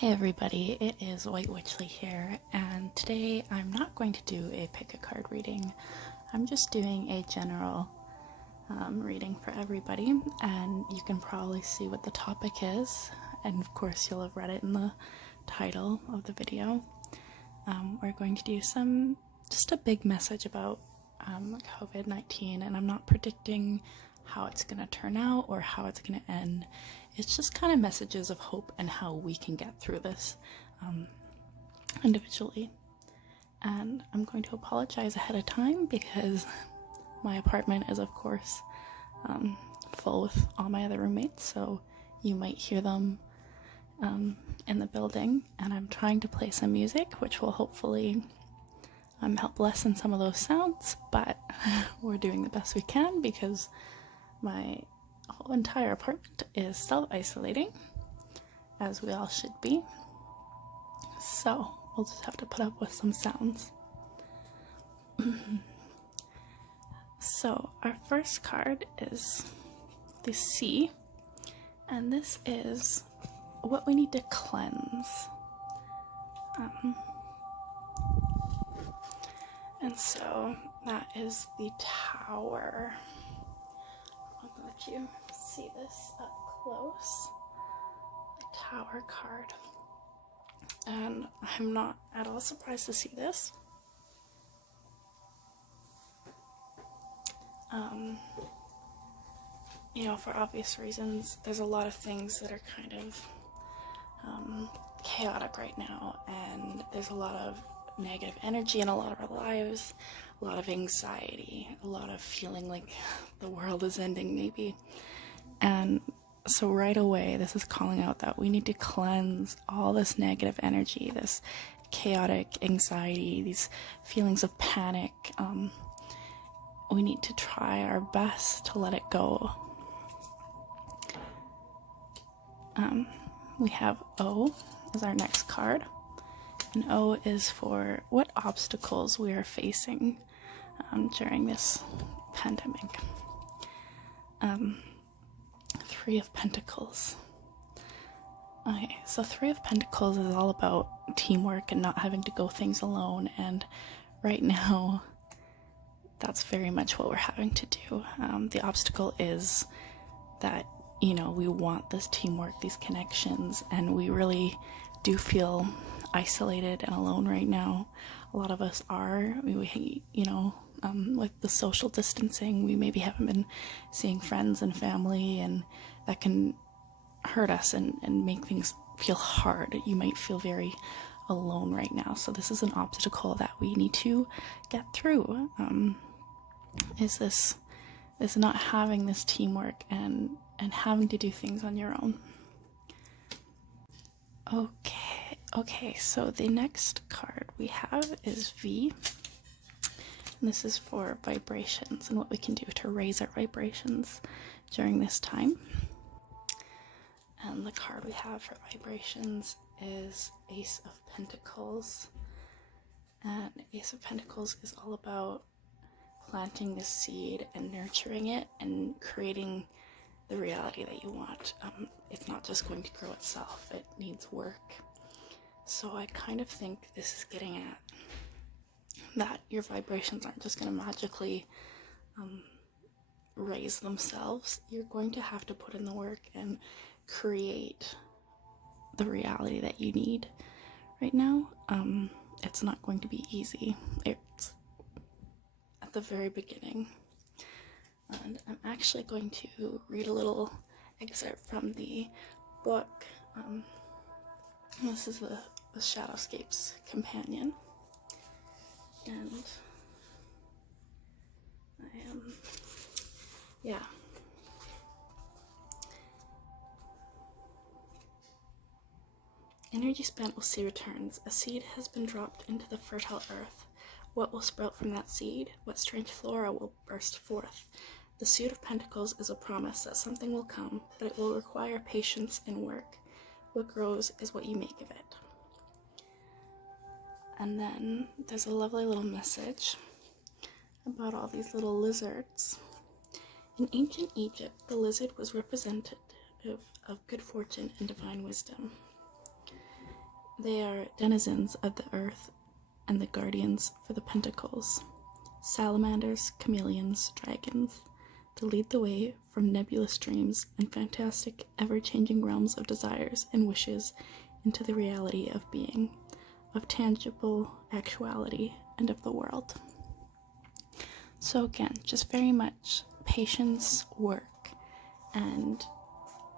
Hey everybody, it is White Witchley here, and today I'm not going to do a pick a card reading. I'm just doing a general reading for everybody, and you can probably see what the topic is, and of course you'll have read it in the title of the video. We're going to do just a big message about Covid-19, and I'm not predicting how it's going to turn out or how it's going to end. It's just kind of messages of hope and how we can get through this individually. And I'm going to apologize ahead of time because my apartment is, of course, full with all my other roommates, so you might hear them in the building. And I'm trying to play some music, which will hopefully help lessen some of those sounds, but we're doing the best we can because my whole entire apartment is self-isolating, as we all should be. So we'll just have to put up with some sounds. So our first card is the Sea, and this is what we need to cleanse. And so that is the Tower. I'll let you see this up close. The Tower card. And I'm not at all surprised to see this. For obvious reasons, there's a lot of things that are kind of chaotic right now, and there's a lot of negative energy in a lot of our lives, a lot of anxiety, a lot of feeling like the world is ending maybe. And so right away, this is calling out that we need to cleanse all this negative energy, this chaotic anxiety, these feelings of panic. We need to try our best to let it go. We have O as our next card. And O is for what obstacles we are facing during this pandemic. Three of Pentacles. Okay, so Three of Pentacles is all about teamwork and not having to go things alone, and right now that's very much what we're having to do. The obstacle is that, we want this teamwork, these connections, and we really do feel isolated and alone right now. A lot of us are. With the social distancing, we maybe haven't been seeing friends and family, and that can hurt us and make things feel hard. You might feel very alone right now. So this is an obstacle that we need to get through. Is not having this teamwork and having to do things on your own. Okay, so the next card we have is V. And this is for vibrations and what we can do to raise our vibrations during this time. And the card we have for vibrations is Ace of Pentacles. And Ace of Pentacles is all about planting the seed and nurturing it and creating the reality that you want. It's not just going to grow itself, it needs work. So I kind of think this is getting at that your vibrations aren't just going to magically raise themselves. You're going to have to put in the work and create the reality that you need right now. It's not going to be easy. It's at the very beginning. And I'm actually going to read a little excerpt from the book. This is the Shadowscapes Companion. And Energy spent will see returns. A seed has been dropped into the fertile earth. What will sprout from that seed? What strange flora will burst forth? The Suit of Pentacles is a promise that something will come, but it will require patience and work. What grows is what you make of it. And then there's a lovely little message about all these little lizards. In ancient Egypt, the lizard was representative of good fortune and divine wisdom. They are denizens of the earth and the guardians for the pentacles. Salamanders, chameleons, dragons, to lead the way from nebulous dreams and fantastic, ever-changing realms of desires and wishes into the reality of being, of tangible actuality, and of the world. So again, just very much patience, work, and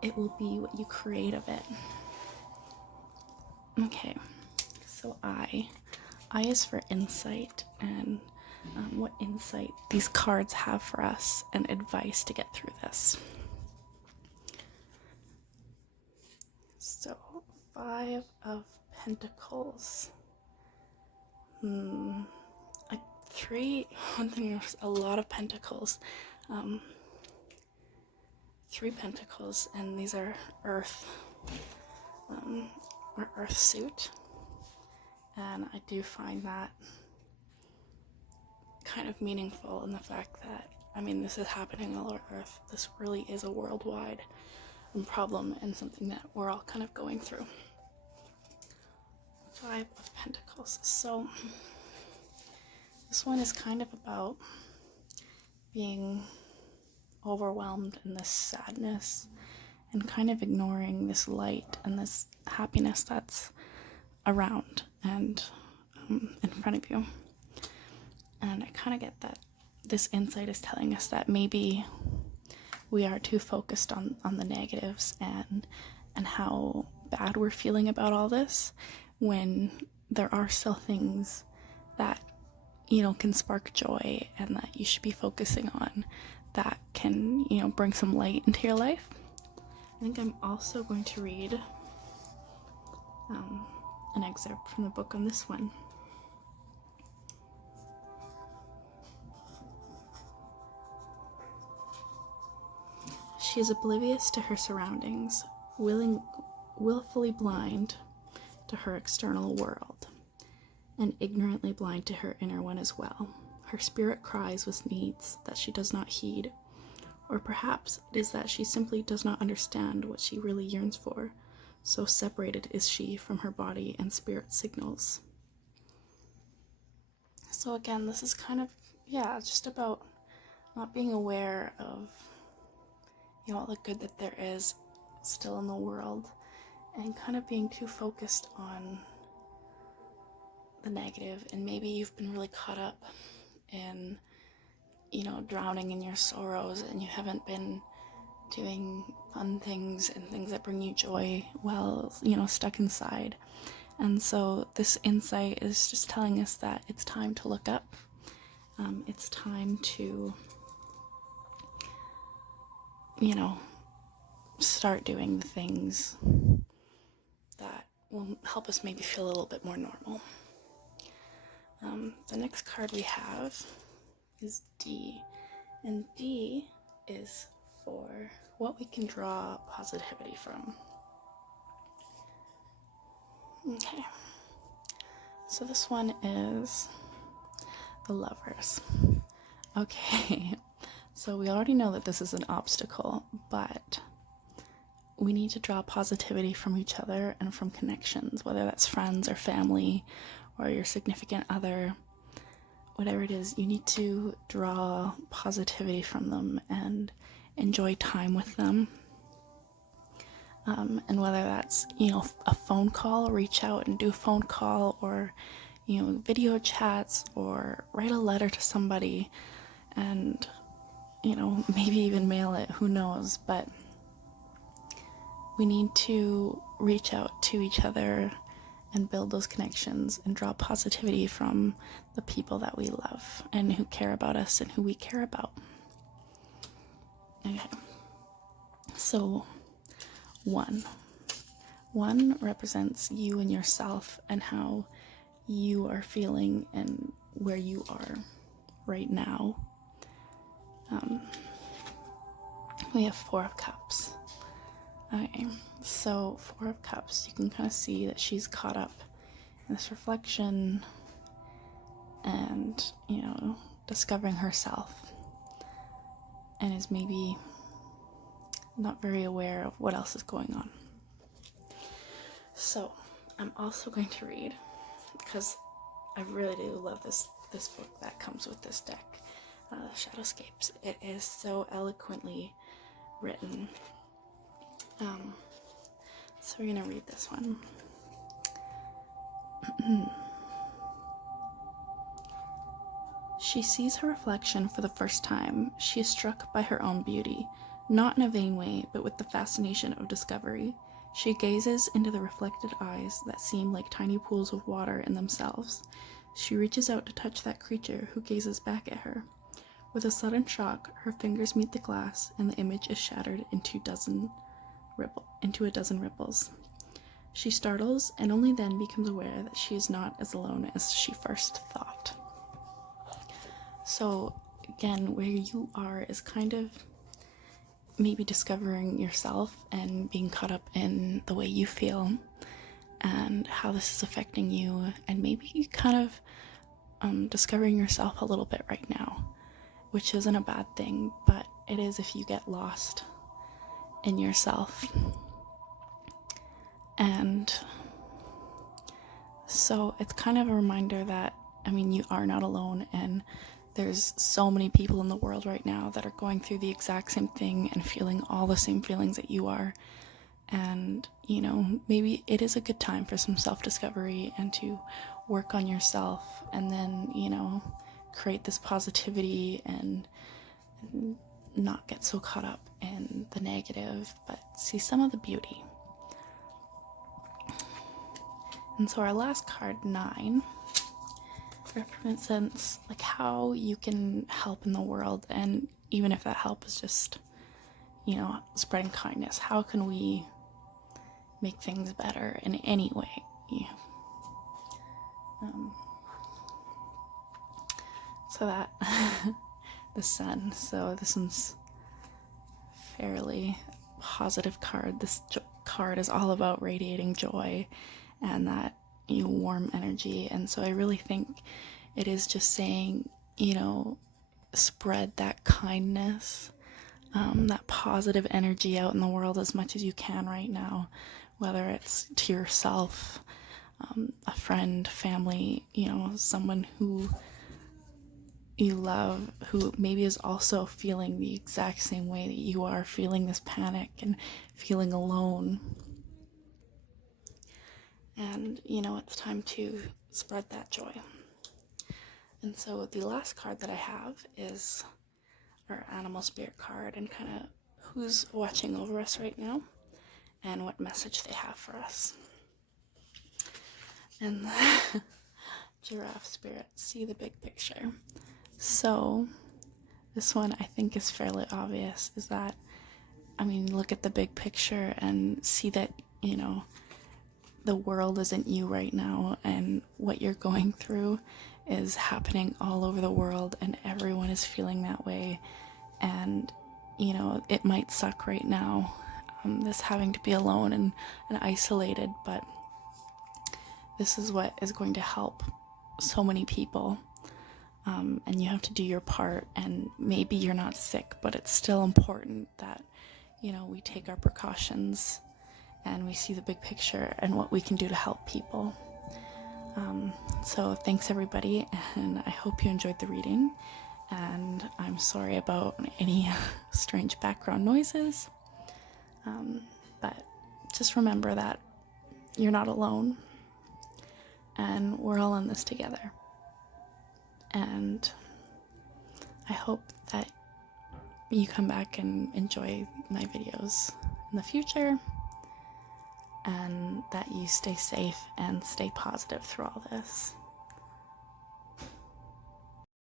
it will be what you create of it. Okay, so I is for insight, and what insight these cards have for us and advice to get through this. So, 5 of Pentacles. One thing, there's a lot of Pentacles. 3 Pentacles, and these are Earth, or Earth suit. And I do find that kind of meaningful in the fact that, this is happening all over Earth. This really is a worldwide problem and something that we're all kind of going through. 5 of Pentacles. So this one is kind of about being overwhelmed in this sadness and kind of ignoring this light and this happiness that's around and in front of you. And I kind of get that this insight is telling us that maybe we are too focused on the negatives and how bad we're feeling about all this, when there are still things that, can spark joy and that you should be focusing on that can, bring some light into your life. I think I'm also going to read an excerpt from the book on this one. She is oblivious to her surroundings, willfully blind to her external world, and ignorantly blind to her inner one as well. Her spirit cries with needs that she does not heed, or perhaps it is that she simply does not understand what she really yearns for, so separated is she from her body and spirit signals. So again, this is kind of, just about not being aware of all the good that there is still in the world, and kind of being too focused on the negative. And maybe you've been really caught up in drowning in your sorrows, and you haven't been doing fun things and things that bring you joy while stuck inside. And so this insight is just telling us that it's time to look up. It's time to start doing the things that will help us maybe feel a little bit more normal. The next card we have is D, and D is for what we can draw positivity from. Okay, so this one is the Lovers. Okay, so we already know that this is an obstacle, but we need to draw positivity from each other and from connections, whether that's friends or family or your significant other, whatever it is. You need to draw positivity from them and enjoy time with them. And whether that's, a phone call, reach out and do a phone call, or, video chats, or write a letter to somebody and, maybe even mail it, who knows. But we need to reach out to each other and build those connections and draw positivity from the people that we love and who care about us and who we care about. Okay. So, 1 represents you and yourself and how you are feeling and where you are right now. We have 4 of Cups. Okay, so 4 of Cups, you can kind of see that she's caught up in this reflection and, discovering herself, and is maybe not very aware of what else is going on. So, I'm also going to read, because I really do love this book that comes with this deck, Shadowscapes. It is so eloquently written. So we're gonna read this one. She sees her reflection for the first time. She is struck by her own beauty, not in a vain way, but with the fascination of discovery. She gazes into the reflected eyes that seem like tiny pools of water in themselves. She reaches out to touch that creature who gazes back at her. With a sudden shock, her fingers meet the glass, and the image is shattered into a dozen ripples. She startles, and only then becomes aware that she is not as alone as she first thought. So, again, where you are is kind of maybe discovering yourself and being caught up in the way you feel and how this is affecting you, and maybe kind of discovering yourself a little bit right now, which isn't a bad thing, but it is if you get lost in yourself. And so it's kind of a reminder that, you are not alone, and there's so many people in the world right now that are going through the exact same thing and feeling all the same feelings that you are. And, maybe it is a good time for some self-discovery and to work on yourself, and then, create this positivity and not get so caught up in the negative, but see some of the beauty. And so our last card, 9, represents like how you can help in the world, and even if that help is just, spreading kindness, how can we make things better in any way? So that the sun. So this one's fairly positive card. This card is all about radiating joy and that warm energy. And so I really think it is just saying, spread that kindness, that positive energy out in the world as much as you can right now, whether it's to yourself, a friend, family, someone who you love, who maybe is also feeling the exact same way that you are, feeling this panic and feeling alone. And, it's time to spread that joy. And so the last card that I have is our animal spirit card, and kind of who's watching over us right now and what message they have for us. And giraffe spirit, see the big picture. So this one I think is fairly obvious, is that, look at the big picture and see that, the world isn't you right now, and what you're going through is happening all over the world, and everyone is feeling that way. And, it might suck right now, this having to be alone and isolated, but this is what is going to help so many people. And you have to do your part, and maybe you're not sick, but it's still important that, we take our precautions and we see the big picture and what we can do to help people. So thanks everybody, and I hope you enjoyed the reading, and I'm sorry about any strange background noises, but just remember that you're not alone, and we're all in this together. And I hope that you come back and enjoy my videos in the future, and that you stay safe and stay positive through all this.